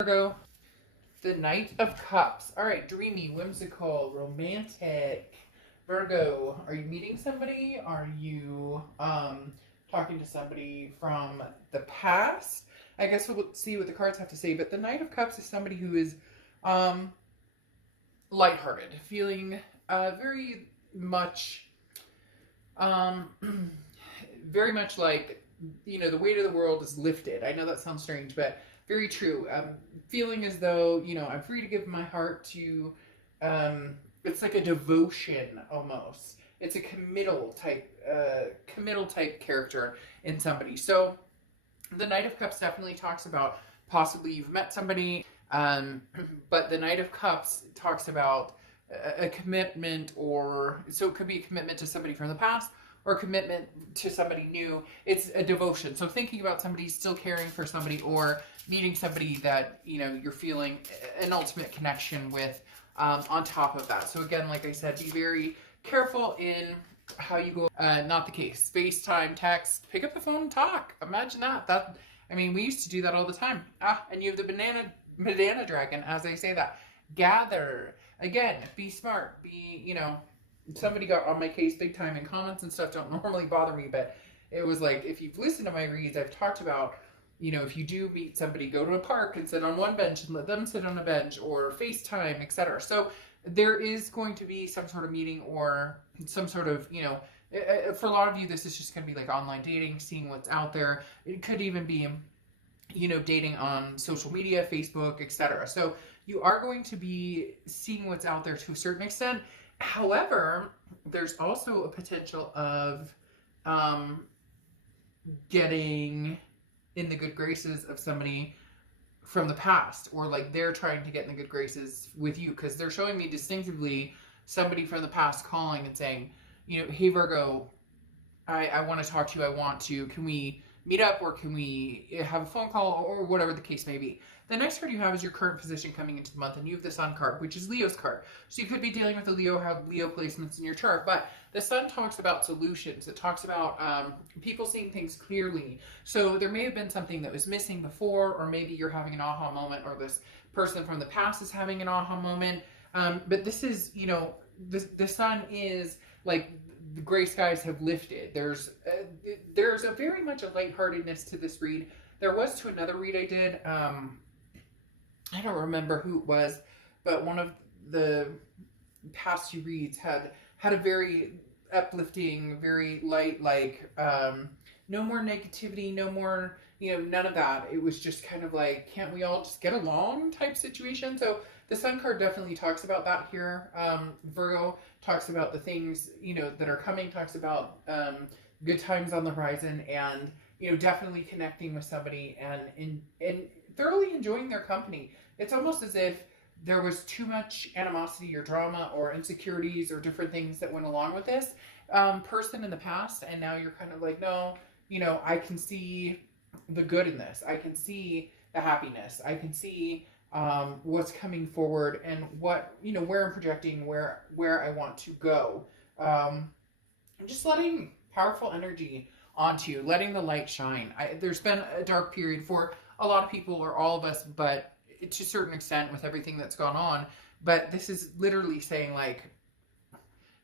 Virgo, the Knight of Cups. All right, dreamy, whimsical, romantic. Virgo, are you meeting somebody? Are you talking to somebody from the past? I guess we'll see what the cards have to say. But the Knight of Cups is somebody who is um, lighthearted, feeling very much, um, very much like the weight of the world is lifted. I know that sounds strange, but very true. Feeling as though I'm free to give my heart to. It's like a devotion almost. It's a committal type character in somebody. So the Knight of Cups definitely talks about possibly you've met somebody, but the Knight of Cups talks about a commitment, or so it could be a commitment to somebody from the past or commitment to somebody new. It's a devotion. So thinking about somebody, still caring for somebody, or meeting somebody that you're feeling an ultimate connection with. On top of that, so again, like I said, be very careful in how you go. Not the case. FaceTime, text, pick up the phone and talk. Imagine that. We used to do that all the time. And you have the banana dragon, as I say that. Gather. Again, be smart. Somebody got on my case big time, and comments and stuff don't normally bother me, but it was like, if you've listened to my reads, I've talked about, if you do meet somebody, go to a park and sit on one bench and let them sit on a bench, or FaceTime, etc. So there is going to be some sort of meeting, or some sort of, for a lot of you, this is just going to be like online dating, seeing what's out there. It could even be, dating on social media, Facebook, etc. So you are going to be seeing what's out there to a certain extent. However, there's also a potential of getting in the good graces of somebody from the past, or like they're trying to get in the good graces with you, because they're showing me distinctively somebody from the past calling and saying, hey Virgo, I want to talk to you. Can we meet up, or can we have a phone call, or whatever the case may be. The next card you have is your current position coming into the month, and you have the Sun card, which is Leo's card. So you could be dealing with a Leo, have Leo placements in your chart, but the Sun talks about solutions. It talks about people seeing things clearly. So there may have been something that was missing before, or maybe you're having an aha moment, or this person from the past is having an aha moment. But this is, the Sun is like, the gray skies have lifted. There's a very much a lightheartedness to this read. There was to another read I did. I don't remember who it was, but one of the past few reads had a very uplifting, very light, like no more negativity, no more, none of that. It was just kind of like, can't we all just get along type situation. So the Sun card definitely talks about that here. Virgo talks about the things, that are coming, talks about good times on the horizon, and, definitely connecting with somebody and thoroughly enjoying their company. It's almost as if there was too much animosity or drama or insecurities or different things that went along with this person in the past, and now you're kind of like, no, I can see the good in this. I can see the happiness. I can see what's coming forward, and what, where I'm projecting, where I want to go. I'm just letting powerful energy onto you, letting the light shine. There's been a dark period for a lot of people, or all of us, but to a certain extent with everything that's gone on. But this is literally saying, like,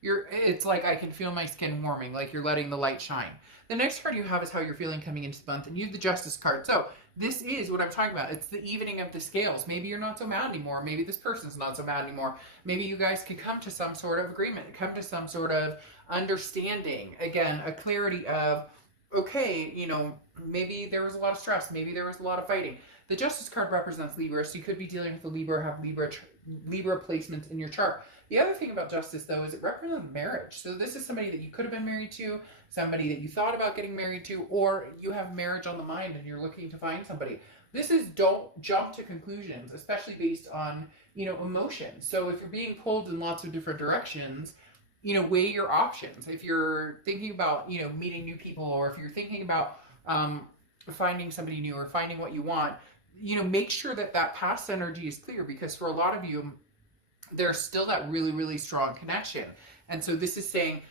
it's like, I can feel my skin warming, like you're letting the light shine. The next card you have is how you're feeling coming into the month, and you have the Justice card. So this is what I'm talking about. It's the evening of the scales. Maybe you're not so mad anymore. Maybe this person's not so mad anymore. Maybe you guys can come to some sort of agreement, come to some sort of understanding. Again, a clarity of, okay, maybe there was a lot of stress. Maybe there was a lot of fighting. The Justice card represents Libra, so you could be dealing with a Libra, have Libra placements in your chart. The other thing about Justice, though, is it represents marriage. So this is somebody that you could have been married to, somebody that you thought about getting married to, or you have marriage on the mind and you're looking to find somebody. This is, don't jump to conclusions, especially based on, emotions. So if you're being pulled in lots of different directions, weigh your options. If you're thinking about, meeting new people, or if you're thinking about finding somebody new, or finding what you want, make sure that past energy is clear, because for a lot of you, there's still that really, really strong connection. And so this is saying,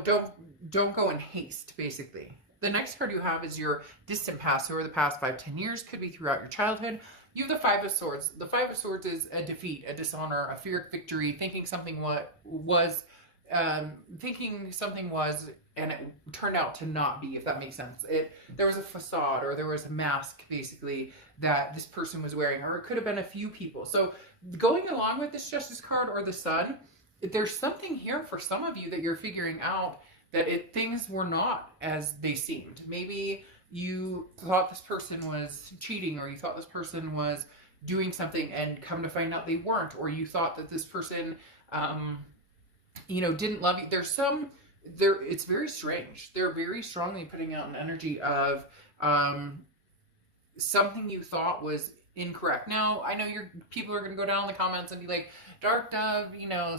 don't go in haste, basically. The next card you have is your distant past, or the past 5-10 years, could be throughout your childhood. You have the Five of Swords. The Five of Swords is a defeat, a dishonor, a fear of victory, thinking something thinking something was, and it turned out to not be, if that makes sense. There was a facade, or there was a mask, basically, that this person was wearing, or it could have been a few people. So going along with this Justice card or the Sun, there's something here for some of you that you're figuring out that things were not as they seemed. Maybe you thought this person was cheating, or you thought this person was doing something, and come to find out they weren't, or you thought that this person didn't love you. It's very strange. They're very strongly putting out an energy of something you thought was incorrect. Now, I know people are going to go down in the comments and be like, Dark Dove,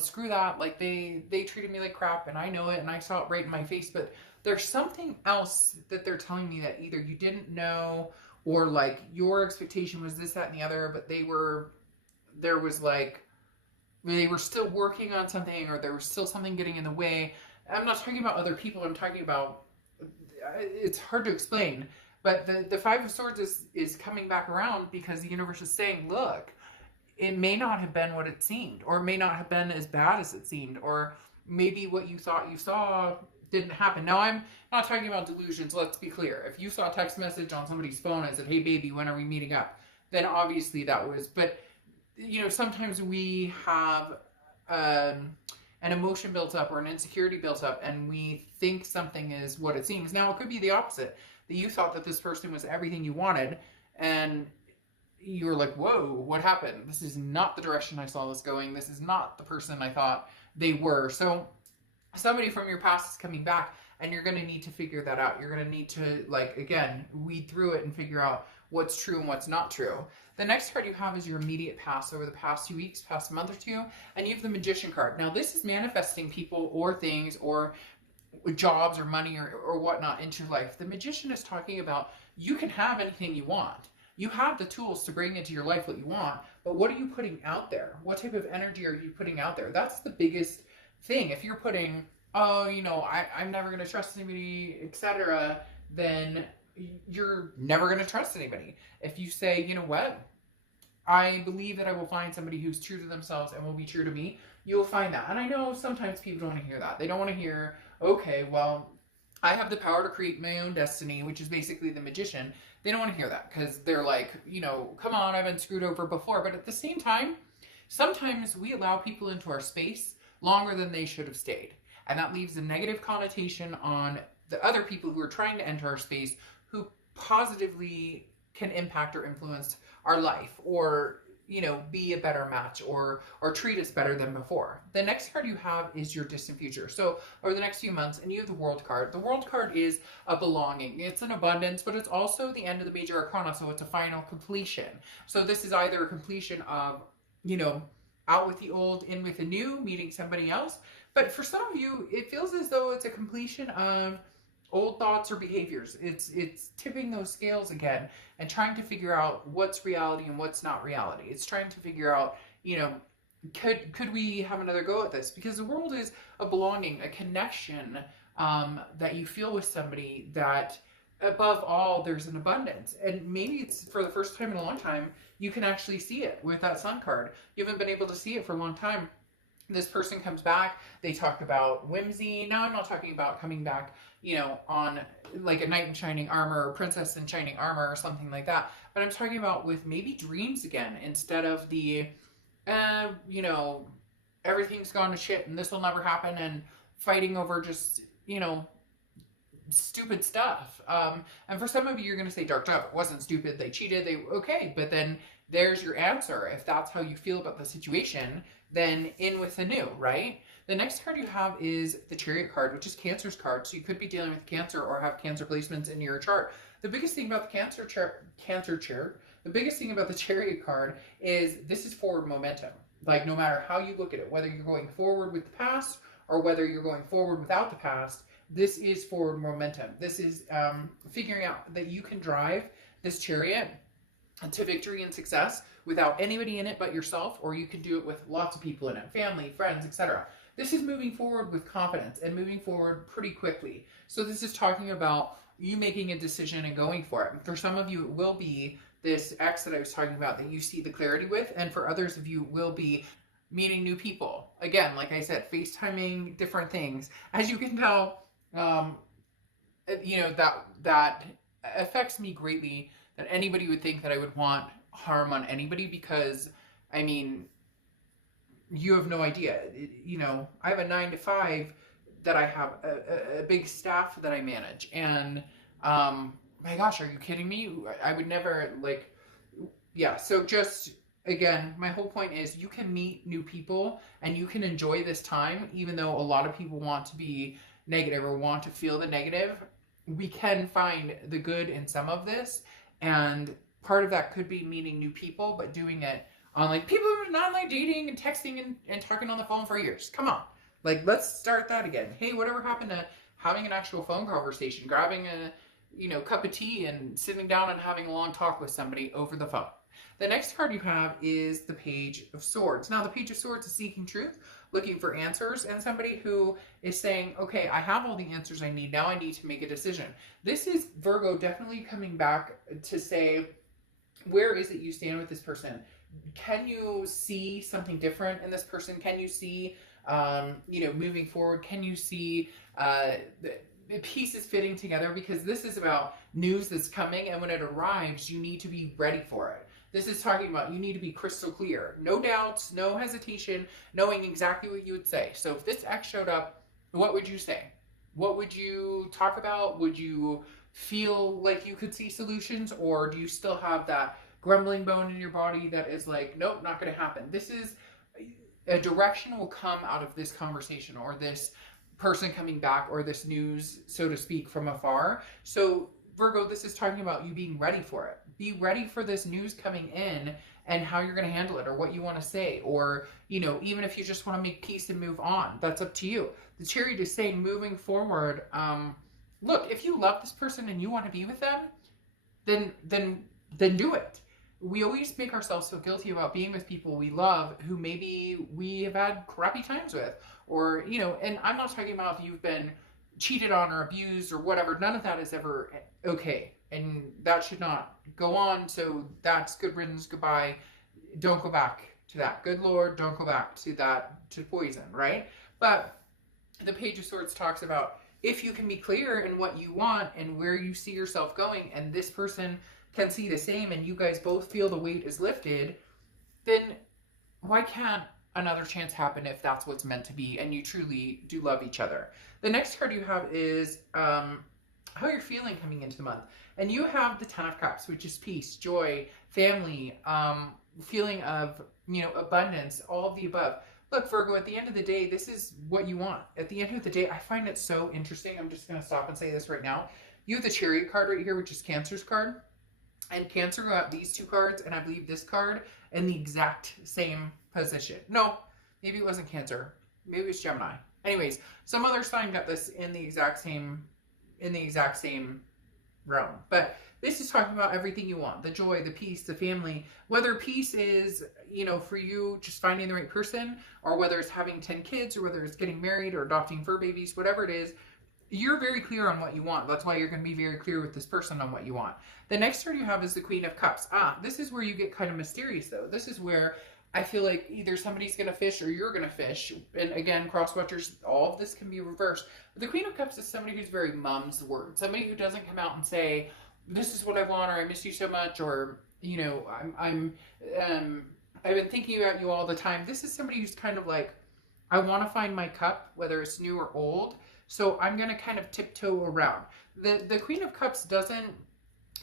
screw that. Like, they treated me like crap, and I know it, and I saw it right in my face. But there's something else that they're telling me that either you didn't know, or like your expectation was this, that, and the other, but they were still working on something, or there was still something getting in the way. I'm not talking about other people. I'm talking about, it's hard to explain, but the Five of Swords is coming back around because the universe is saying, look, it may not have been what it seemed, or it may not have been as bad as it seemed, or maybe what you thought you saw didn't happen. Now, I'm not talking about delusions. Let's be clear. If you saw a text message on somebody's phone and said, hey, baby, when are we meeting up? Then obviously that was, but sometimes we have an emotion built up, or an insecurity built up, and we think something is what it seems. Now, it could be the opposite, that you thought that this person was everything you wanted, and you were like, whoa, what happened? This is not the direction I saw this going. This is not the person I thought they were. So somebody from your past is coming back, and you're going to need to figure that out. You're going to need to, again, weed through it and figure out what's true and what's not true. The next card you have is your immediate past, over the past 2 weeks, past month or two, and you have the Magician card. Now, this is manifesting people or things or jobs or money or whatnot into your life. The Magician is talking about you can have anything you want. You have the tools to bring into your life what you want, but what are you putting out there? What type of energy are you putting out there? That's the biggest thing. If you're putting, I'm never going to trust anybody, etc., then you're never going to trust anybody. If you say, you know what, I believe that I will find somebody who's true to themselves and will be true to me, you'll find that. And I know sometimes people don't want to hear that. They don't want to hear, okay, well, I have the power to create my own destiny, which is basically the Magician. They don't want to hear that because they're like, come on, I've been screwed over before. But at the same time, sometimes we allow people into our space longer than they should have stayed. And that leaves a negative connotation on the other people who are trying to enter our space, who positively can impact or influence our life, or be a better match, or treat us better than before. The next card you have is your distant future. So over the next few months, and you have the World card. The World card is a belonging. It's an abundance, but it's also the end of the major arcana, so it's a final completion. So this is either a completion of, out with the old, in with the new, meeting somebody else. But for some of you, it feels as though it's a completion of old thoughts or behaviors. It's tipping those scales again and trying to figure out what's reality and what's not reality. It's trying to figure out, could we have another go at this? Because the world is a belonging, a connection that you feel with somebody, that above all, there's an abundance. And maybe it's for the first time in a long time, you can actually see it with that Sun card. You haven't been able to see it for a long time. This person comes back, they talk about whimsy. Now, I'm not talking about coming back, on like a knight in shining armor or princess in shining armor or something like that. But I'm talking about with maybe dreams again, instead of the, everything's gone to shit and this will never happen, and fighting over just, stupid stuff. And for some of you, you're going to say, Dark Dove, it wasn't stupid. They cheated. Okay. But then there's your answer. If that's how you feel about the situation, then in with the new, right? The next card you have is the Chariot card, which is Cancer's card. So you could be dealing with Cancer or have Cancer placements in your chart. The biggest thing about the the biggest thing about the Chariot card is this is forward momentum. Like, no matter how you look at it, whether you're going forward with the past or whether you're going forward without the past, this is forward momentum. This is figuring out that you can drive this Chariot to victory and success without anybody in it but yourself, or you can do it with lots of people in it, family, friends, etc. This is moving forward with confidence and moving forward pretty quickly. So this is talking about you making a decision and going for it. For some of you, it will be this ex that I was talking about that you see the clarity with, and for others of you will be meeting new people. Again, like I said, FaceTiming, different things. As you can tell, that affects me greatly, that anybody would think that I would want harm on anybody, because I mean, you have no idea. I have a 9 to 5 that I have a big staff that I manage, and my gosh, are you kidding me? I would never, like, yeah. So just again, my whole point is you can meet new people and you can enjoy this time, even though a lot of people want to be negative or want to feel the negative. We can find the good in some of this, and part of that could be meeting new people, but doing it on, like, people who are not, like, dating and texting and talking on the phone for years. Come on. Like, let's start that again. Hey, whatever happened to having an actual phone conversation, grabbing a, cup of tea and sitting down and having a long talk with somebody over the phone? The next card you have is the Page of Swords. Now, the Page of Swords is seeking truth, looking for answers, and somebody who is saying, okay, I have all the answers I need. Now I need to make a decision. This is Virgo definitely coming back to say, where is it you stand with this person? Can you see something different in this person? Can you see, moving forward? Can you see the pieces fitting together? Because this is about news that's coming, and when it arrives, you need to be ready for it. This is talking about you need to be crystal clear. No doubts, no hesitation, knowing exactly what you would say. So if this X showed up, what would you say? What would you talk about? Would you feel like you could see solutions, or do you still have that grumbling bone in your body that is like, nope, not going to happen? This is a direction will come out of this conversation, or this person coming back, or this news, so to speak, from afar. So Virgo, this is talking about you being ready for it. Be ready for this news coming in and how you're going to handle it, or what you want to say, or, even if you just want to make peace and move on, that's up to you. The Chariot is saying, moving forward, look, if you love this person and you want to be with them, then do it. We always make ourselves feel guilty about being with people we love who maybe we have had crappy times with, or, and I'm not talking about if you've been cheated on or abused or whatever. None of that is ever okay, and that should not go on. So that's good riddance, goodbye. Don't go back to that. Good Lord, don't go back to that, to poison, right? But the Page of Swords talks about, if you can be clear in what you want and where you see yourself going, and this person can see the same, and you guys both feel the weight is lifted, then why can't another chance happen if that's what's meant to be and you truly do love each other? The next card you have is how you're feeling coming into the month. And you have the Ten of Cups, which is peace, joy, family, feeling of, abundance, all of the above. Look, Virgo, at the end of the day, this is what you want. At the end of the day, I find it so interesting. I'm just going to stop and say this right now. You have the Chariot card right here, which is Cancer's card. And Cancer got these two cards, and I believe this card, in the exact same position. No, maybe it wasn't Cancer. Maybe it was Gemini. Anyways, some other sign got this in the exact same realm. But this is talking about everything you want. The joy, the peace, the family. Whether peace is, for you just finding the right person, or whether it's having 10 kids, or whether it's getting married or adopting fur babies, whatever it is, you're very clear on what you want. That's why you're going to be very clear with this person on what you want. The next card you have is the Queen of Cups. This is where you get kind of mysterious, though. This is where I feel like either somebody's going to fish or you're going to fish. And again, cross-watchers, all of this can be reversed. But the Queen of Cups is somebody who's very mum's the word. Somebody who doesn't come out and say, this is what I want, or I miss you so much, or, I've been thinking about you all the time. This is somebody who's kind of like, I want to find my cup, whether it's new or old. So I'm going to kind of tiptoe around. The Queen of Cups doesn't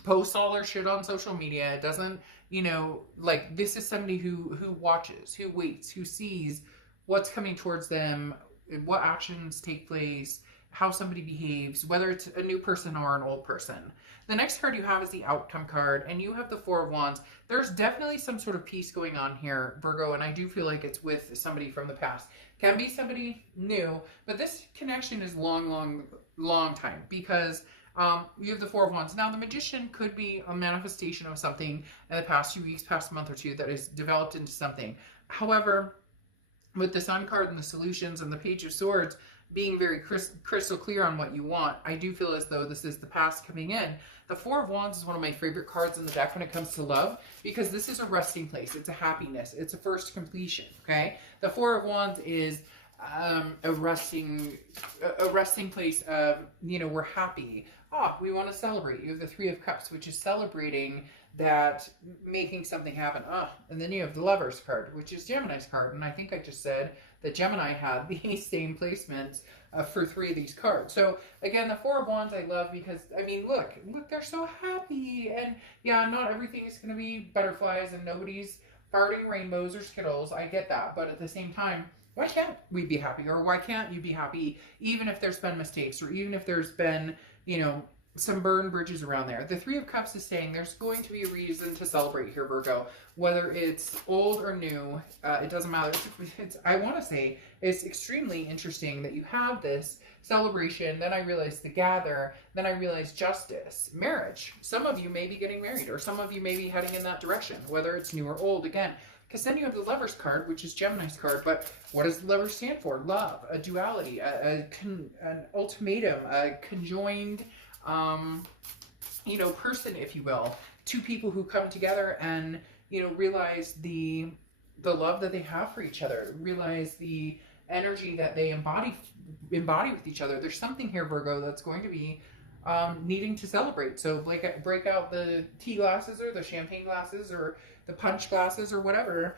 post all their shit on social media. It doesn't, this is somebody who watches, who waits, who sees what's coming towards them, what actions take place, how somebody behaves, whether it's a new person or an old person. The next card you have is the Outcome card, and you have the Four of Wands. There's definitely some sort of peace going on here, Virgo, and I do feel like it's with somebody from the past. Can be somebody new, but this connection is long time, because you have the Four of Wands. Now, the Magician could be a manifestation of something in the past few weeks, past month or two, that is developed into something. However, with the Sun card and the solutions and the Page of Swords, being very crystal clear on what you want. I do feel as though this is the past coming in. The Four of Wands is one of my favorite cards in the deck when it comes to love, because this is a resting place. It's a happiness. It's a first completion, okay? The Four of Wands is a resting place of, you know, we're happy. We want to celebrate. You have the Three of Cups, which is celebrating that, making something happen. And then you have the Lovers card, which is Gemini's card. And I think I just said that Gemini had the same placements for 3 of these cards. So again, the Four of Wands I love because, I mean, look, they're so happy. And yeah, not everything is going to be butterflies and nobody's farting rainbows or Skittles. I get that. But at the same time, why can't we be happy? Or why can't you be happy even if there's been mistakes, or even if there's been, you know, some burned bridges around there? The Three of Cups is saying there's going to be a reason to celebrate here, Virgo. Whether it's old or new, it doesn't matter. I want to say it's extremely interesting that you have this celebration. Then I realized the gather. Then I realized justice, marriage. Some of you may be getting married, or some of you may be heading in that direction, whether it's new or old. Again, because then you have the Lovers card, which is Gemini's card. But what does the Lovers stand for? Love, a duality, an ultimatum, a conjoined, you know, person, if you will. 2 people who come together and, you know, realize the love that they have for each other, realize the energy that they embody with each other. There's something here, Virgo, that's going to be needing to celebrate. So break out the tea glasses or the champagne glasses or the punch glasses or whatever.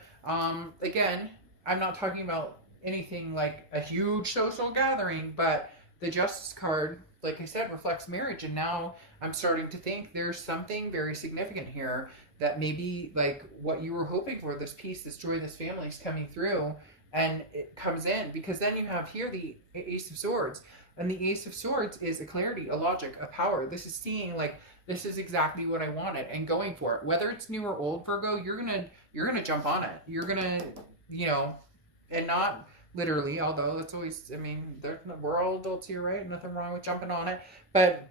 Again, I'm not talking about anything like a huge social gathering, but the Justice card, like I said, reflects marriage. And now I'm starting to think there's something very significant here, that maybe like what you were hoping for, this peace, this joy, this family is coming through, and it comes in. Because then you have here the Ace of Swords. And the Ace of Swords is a clarity, a logic, a power. This is seeing like, this is exactly what I wanted and going for it. Whether it's new or old, Virgo, you're gonna jump on it. You're gonna, you know, and not literally, although that's always, I mean, we're all adults here, right? Nothing wrong with jumping on it. But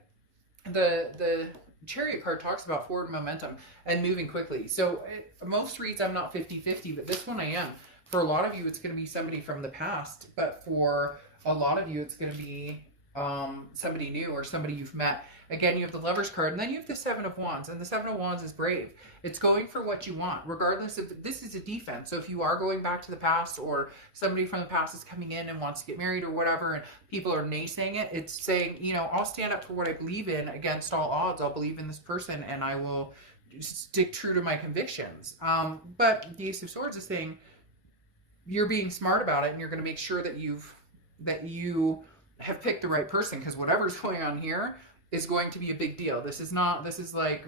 the Chariot card talks about forward momentum and moving quickly. So most reads I'm not 50-50, but this one I am. For a lot of you, it's going to be somebody from the past, but for a lot of you, it's going to be somebody new or somebody you've met. Again, you have the Lovers card, and then you have the Seven of Wands, and the Seven of Wands is brave. It's going for what you want, regardless of, this is a defense. So if you are going back to the past, or somebody from the past is coming in and wants to get married or whatever, and people are naysaying it, it's saying, you know, I'll stand up for what I believe in against all odds. I'll believe in this person, and I will stick true to my convictions. But the Ace of Swords is saying, you're being smart about it, and you're going to make sure that you have picked the right person, because whatever's going on here is going to be a big deal. This is like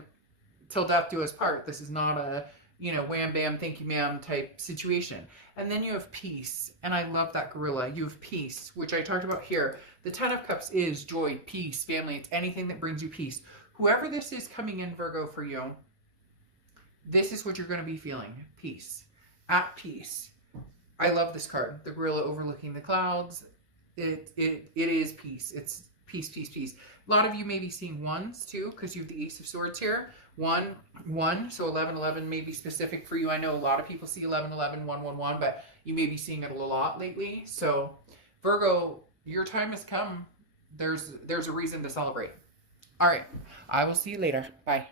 till death do us part. This is not a, you know, wham bam thank you ma'am type situation. And then you have peace, and I love that gorilla. You have peace, which I talked about here. The Ten of Cups is joy, peace, family. It's anything that brings you peace. Whoever this is coming in, Virgo, for you, this is what you're going to be feeling. Peace. At peace. I love this card. The gorilla overlooking the clouds. It is peace. It's peace, peace, peace. A lot of you may be seeing ones too, because you have the Ace of Swords here. 1, 1. So 11, 11 may be specific for you. I know a lot of people see 11, 11, 1, 1, 1, but you may be seeing it a lot lately. So Virgo, your time has come. There's a reason to celebrate. All right. I will see you later. Bye.